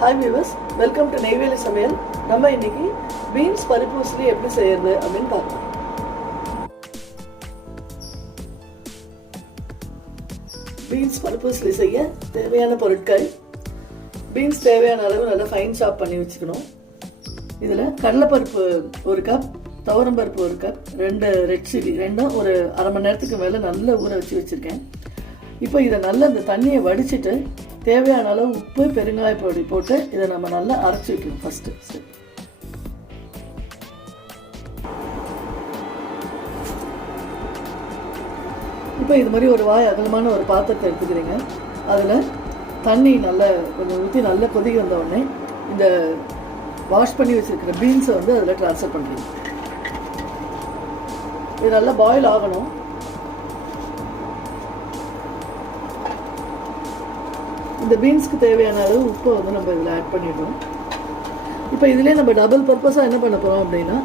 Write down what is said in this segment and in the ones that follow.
Hi viewers, welcome to Neyveli சமையல். நம்ம இன்னைக்கு பீன்ஸ் பருப்பு உசிலி எப்படி செய்யறது அப்படின்னு பார்க்கலாம். பீன்ஸ் பருப்பு உசிலி செய்ய தேவையான பொருட்கள்: பீன்ஸ் தேவையான அளவு நல்லா ஃபைன் சாப் பண்ணி வச்சுக்கணும். இதில் கடலைப்பருப்பு 1 கப், துவரம்பருப்பு 1 கப், 2 ரெட் சில்லி ரெண்டும் ஒரு அரை மணி நேரத்துக்கு மேலே நல்லா ஊற வச்சுருக்கேன். இப்போ இதை நல்லா இந்த தண்ணியை வடிச்சிட்டு தேவையான அளவு உப்பு, பெருங்காய பொடி போட்டு இதை நம்ம நல்லா அரைச்சி வைக்கணும். ஃபஸ்ட்டு இப்போ இது மாதிரி ஒரு வாய் அகலமான ஒரு பாத்திரத்தை எடுத்துக்கிறீங்க. அதில் தண்ணி நல்லா கொஞ்சம் ஊற்றி நல்லா கொதிக்க வந்த உடனே இந்த வாஷ் பண்ணி வச்சுருக்கிற பீன்ஸை வந்து அதில் ட்ரான்ஸ்ஃபர் பண்ணுறீங்க. இது நல்லா பாயில் ஆகணும். இந்த பீன்ஸ்க்கு தேவையான அளவு உப்பை வந்து நம்ம இதில் ஆட் பண்ணிடுறோம். இப்போ இதிலே நம்ம டபுள் பர்பஸாக என்ன பண்ண போகிறோம் அப்படின்னா,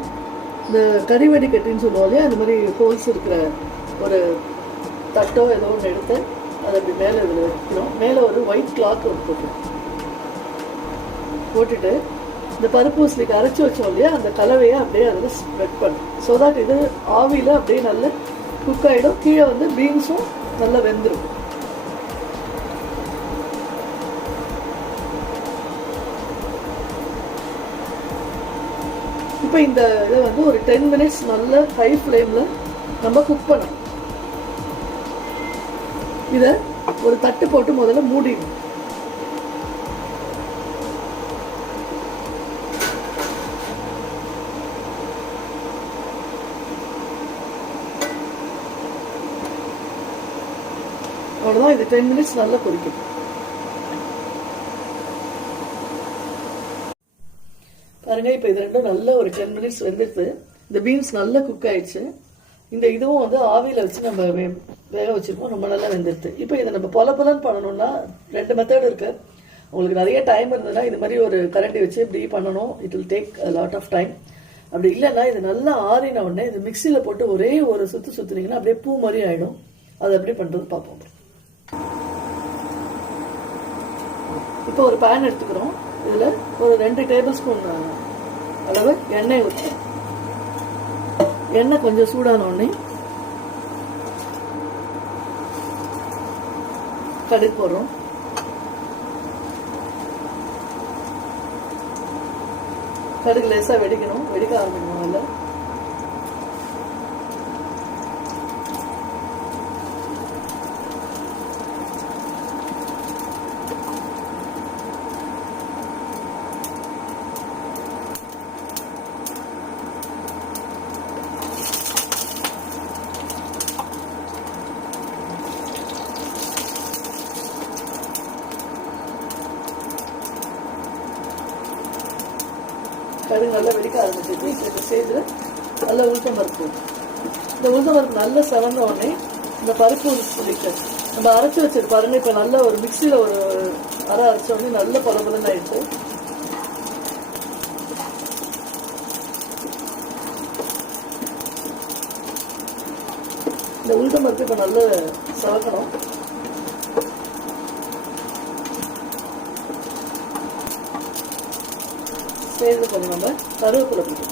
இந்த கறி வடிகட்டின்னு சொல்லுவோம் இல்லையா, அந்த மாதிரி ஹோல்ஸ் இருக்கிற ஒரு தட்டோ ஏதோ ஒன்று எடுத்து அதை அப்படி மேலே இதில் வைக்கிறோம். மேலே ஒரு ஒயிட் கிளாத் ஒன்று போட்டுட்டு இந்த பருப்பு உசிலிக்கு அரைச்சி வச்சோம் இல்லையா, அந்த கலவையை அப்படியே அதில் ஸ்ப்ரெட் பண்ணும். ஸோ தட் இது ஆவியில் அப்படியே நல்லா குக் ஆகிடும். கீழே வந்து பீன்ஸும் நல்லா வெந்துடும். இப்போ இந்த இதை வந்து ஒரு 10 மினிட்ஸ் நல்ல ஹை ஃப்ளேமில் நம்ம குக் பண்ணணும். இதை ஒரு தட்டு போட்டு முதல்ல மூடிடணும். அவ்வளோதான். இது 10 மினிட்ஸ் நல்லா கொதிக்கும். பாருங்க, இப்போ இது ரெண்டும் நல்ல ஒரு 10 மினிட்ஸ் வெந்துடுது. இந்த பீன்ஸ் நல்லா குக் ஆயிடுச்சு. இந்த இதுவும் வந்து ஆவியில் வச்சு நம்ம வேக வச்சுருக்கோம். ரொம்ப நல்லா வெந்துடுது. இப்போ இதை நம்ம பொலன்னு பண்ணணும்னா 2 மெத்தட் இருக்குது. உங்களுக்கு நிறைய டைம் இருந்ததுன்னா இது மாதிரி ஒரு கரண்டி வச்சு இப்படி பண்ணணும். It will take a lot of time. அப்படி இல்லைன்னா இது நல்லா ஆறின உடனே இது மிக்சியில் போட்டு ஒரே ஒரு சுற்றுனீங்கன்னா அப்படியே பூ மாதிரி ஆகிடும். அது எப்படி பண்ணுறது பார்ப்போம். இப்போ ஒரு பேன் எடுத்துக்கிறோம். இதில் ஒரு 2 டேபிள் ஸ்பூன் அளவு எண்ணெய் ஊற்றுறோம். எண்ணெய் கொஞ்சம் சூடான உடனே கடுகு போடுறோம். கடுகு லேசாக வெடிக்கணும். வெடிக்க ஆரம்பிக்கணும். நல்லா கடுகு நல்லா வெடிக்க ஆரம்பிச்சிட்டு இப்போ இந்த ஸ்டேஜில் நல்லா உளுத்தம் பருப்பு. இந்த உளுத்தம் பருப்பு நல்லா செவந்த உடனே இந்த பருப்பு உருளைக்கு நம்ம அரைச்சி வச்சிரு பாருங்க. இப்போ நல்லா ஒரு மிக்சியில் ஒரு அரை அரைச்ச உடனே நல்ல பொலன்னு ஆயிடுச்சு. இந்த உளுத்தம் பருப்பு இப்போ நல்லா சவக்கணும். சேர்ந்து கொஞ்சம் நம்ம கருவேப்பிலை போட்டு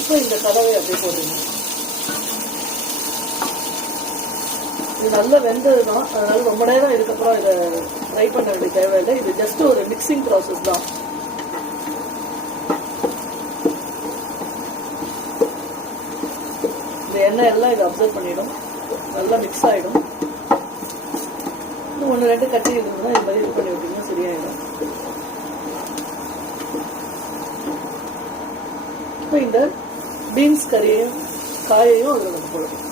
இப்போ இந்த கலவை அப்படியே போடுங்க. இது நல்லா வெந்தது தான், அதனால ரொம்ப நேரம் இதுக்கப்புறம் இதை ஃப்ரை பண்ண வேண்டிய தேவையில்லை. இது ஜஸ்ட் ஒரு மிக்சிங் ப்ராசஸ் தான். எண்ணெய் எல்லாம் இதை அப்சர்வ் பண்ணிடும். நல்லா மிக்ஸ் ஆகிடும். இன்னும் 1-2 கட்டி இருந்ததுன்னா இது மாதிரி இது பண்ணி விட்டீங்கன்னா சரியாயிடும். இப்போ இந்த பீன்ஸ் கறியையும் காயையும் அதில் நம்ம போடணும்.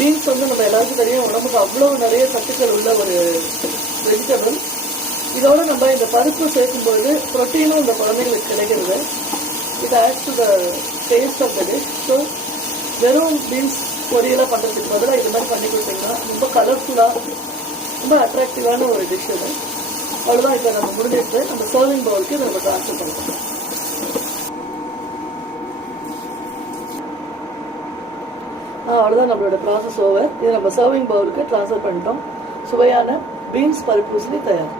பீன்ஸ் வந்து நம்ம எல்லாருக்கும் தெரியும், உடம்புக்கு அவ்வளவு நிறைய சத்துக்கள் உள்ள ஒரு வெஜிடபிள். இதோட நம்ம இந்த பருப்பு சேர்க்கும்போது புரோட்டீனும் இந்த குழந்தைங்களுக்கு கிடைக்கிறது. It adds to the taste of the dish. So வெறும் பீன்ஸ் பொரியலாக பண்ணுறதுக்கு பதிலாக இது மாதிரி பண்ணி கொடுத்தீங்கன்னா ரொம்ப கலர்ஃபுல்லாக ரொம்ப அட்ராக்டிவான ஒரு டிஷ் இது. அவ்வளோதான். இப்போ நம்ம முடிஞ்சிட்டு நம்ம சர்விங் பவுலுக்கு இதை நம்ம ட்ரான்ஸ்ஃபர் பண்ணிக்கலாம். அவ்வளோதான், நம்மளோட ப்ராசஸ் ஓவர். இதை நம்ம சர்விங் பவுலுக்கு ட்ரான்ஸ்ஃபர் பண்ணிட்டோம். சுவையான பீன்ஸ் பருப்பு பூசணி தயார்.